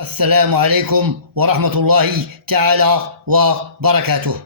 السلام عليكم ورحمة الله تعالى وبركاته.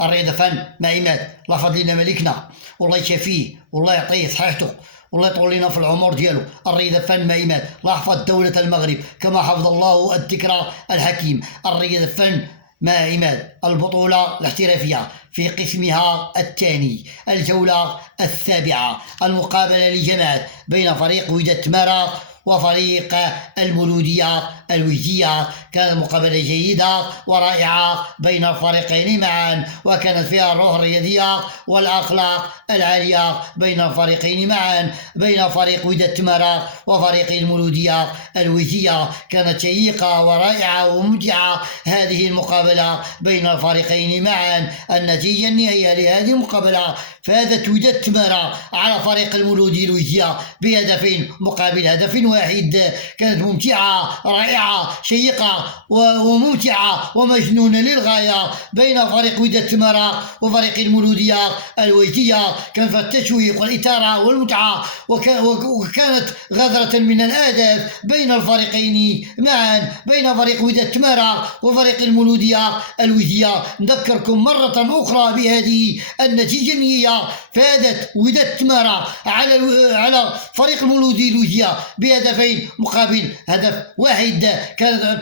الرياضة فن مع عماد. الله يحفظ لنا ملكنا والله يشافيه والله يعطيه صحته والله يطول لنا في العمر ديالو. الرياضة فن مع عماد. الله يحفظ دولة المغرب كما حفظ الله الذكرى الحكيم. الرياضة فن مع عماد. البطولة الاحترافية في قسمها الثاني، الجولة السابعة، المقابلة لجماعة بين فريق وداد تمارا وفريق المولودية الوجدية. كانت مقابلة جيدة ورائعة بين الفريقين معا، وكانت فيها الروح الرياضية والأخلاق العالية بين الفريقين معا، بين فريق وداد تمارا وفريق المولودية الوجدية. كانت شيقة ورائعة وممتعة هذه المقابلة بين الفريقين معا. النتيجة النهائية لهذه المقابلة: فازت وداد تمارا على فريق المولودية الوجدية بهدفين مقابل هدف واحد. كانت ممتعة رائعة شيقة وممتعة ومجنونة للغاية بين فريق وداد تمارا وفريق المولودية الوجدية. كان فيها التشويق والإثارة والمتعة، وكانت غزرة من الأهداف بين الفريقين معا، بين فريق وداد تمارا وفريق المولودية الوجدية. نذكركم مرة أخرى بهذه النتيجة النهائية: فازت وداد تمارا على فريق المولودية الوجدية بهدفين مقابل هدف واحد.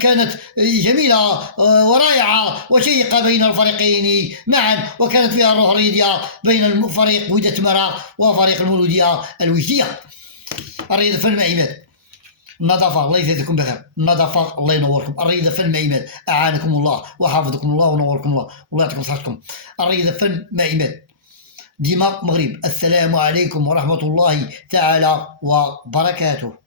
كانت جميلة ورائعة وشيقة بين الفريقين معا، وكانت فيها الروح الرياضية بين فريق وداد تمارا وفريق المولودية الوجدية. الرياضة فن مع عماد. النظافة الله يجزيكم بخير، النظافة الله ينوركم. الرياضة فن مع عماد. أعانكم الله وحفظكم الله ونوركم الله والله يعطيكم صحتكم. الرياضة فن مع عماد. ديما مغرب. السلام عليكم ورحمة الله تعالى وبركاته.